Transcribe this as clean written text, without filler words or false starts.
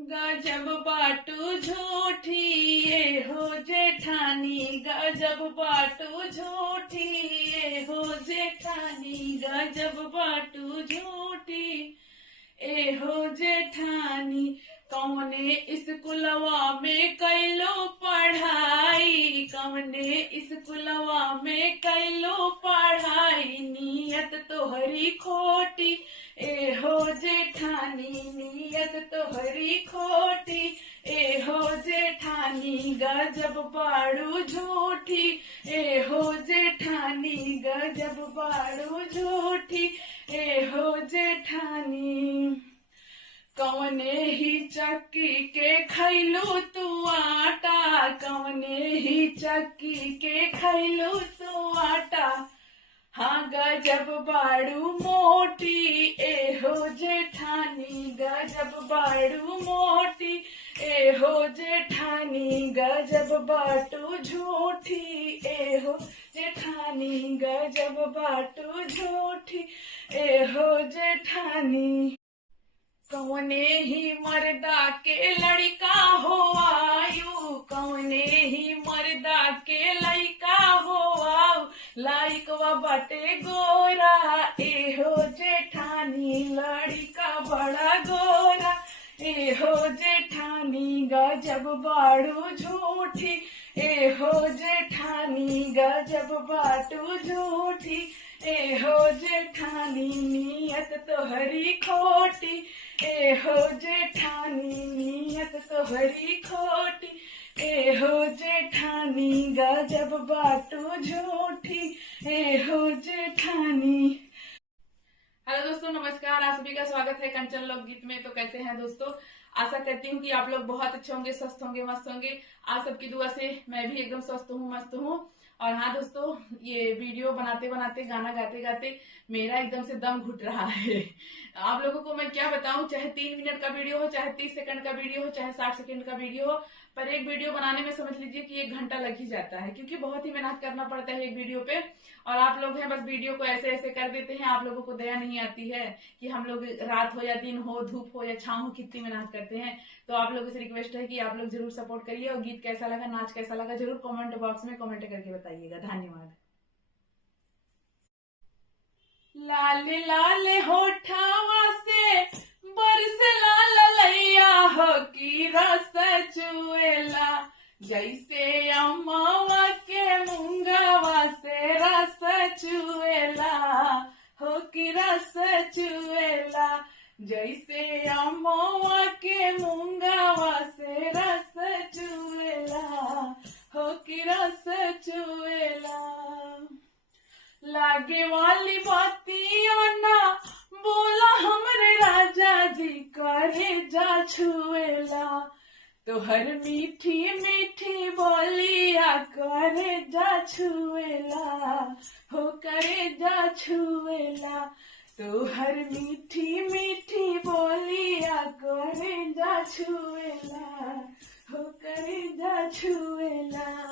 गजब बाटू झूठी ये हो जेठानी, गजब बाटू झूठी ये हो जेठानी, गजब बाटू झूठी ए हो जेठानी। कौने स्कूलवा में कैलो पढ़ाई, कौने स्कूलवा में कैलो पढ़ाई, नियत तोहरी खोटी ए हो जेठानी, नियत तोहरी खोटी ए हो जेठानी, गजब बाड़ू झूठी ए हो जेठानी, गजब बाड़ू झूठी ए हो जेठानी। कौने ही चक्की के खैलू तू आटा, कौने ही चक्की के खैलू तू आटा, हाँ गजब बाड़ू मोटी ए हो जेठानी, गजब बाड़ू मोटी ए हो जेठानी, गजब बाटू झूठी ए हो जेठानी, गजब बाटू झूठी ए हो जेठानी। कौने ही मर्दा के लड़का हो आयु, कौने ही मर्दा के लड़का हो आयु, लाइकवा बटे गोरा ए हो जेठानी, लड़का बड़ा गोरा ए हो जेठानी, गजब बाड़ू झूठी ए हो जेठानी, गजब बाटू झूठी ए हो जेठानी, नियत तोहरी खोटी ए हो जेठानी, नियत तोहरी खोटी ए हो जेठानी, गजब बाटू झूठी ए हो जेठानी। हेलो दोस्तों, नमस्कार। आप सभी का स्वागत है कंचन लोकगीत में। तो कैसे हैं दोस्तों? आशा करती हूँ कि आप लोग बहुत अच्छे होंगे, स्वस्थ होंगे, मस्त होंगे। आप सबकी दुआ से मैं भी एकदम स्वस्थ हूँ, मस्त हूँ। और हाँ दोस्तों, ये वीडियो बनाते बनाते, गाना गाते गाते मेरा एकदम से दम घुट रहा है। आप लोगों को मैं क्या बताऊं, चाहे 3 मिनट का वीडियो हो, चाहे 30 सेकंड का वीडियो हो, चाहे 60 सेकंड का वीडियो हो, पर एक वीडियो बनाने में समझ लीजिए कि 1 घंटा लग ही जाता है, क्योंकि बहुत ही मेहनत करना पड़ता है एक वीडियो पे। और आप लोग हैं बस वीडियो को ऐसे ऐसे कर देते हैं। आप लोगों को दया नहीं आती है कि हम लोग रात हो या दिन हो, धूप हो या छांव हो, कितनी मेहनत करते हैं। तो आप लोगों से रिक्वेस्ट है कि आप लोग जरूर सपोर्ट करिए, और गीत कैसा लगा, नाच कैसा लगा, जरूर कमेंट बॉक्स में कमेंट करके बताइएगा। धन्यवाद। लाल लाल होठावा से बरस लाल लैया हो की रस चुएला, जैसे अम्मावा के मुंगवा से रस चुएला हो की रस चुएला, जैसे अम्मावा के मुंगवा से रस चुएला हो की रस चुएला। लागे वाली बातियों ना बोला हमरे राजा जी, करे जा छुएला, तोहर मीठी मीठी बोलिया करे जा छुएला हो करे जा छुएला, तोहर मीठी मीठी बोलिया करे जा छुएला हो करे जा छुएला।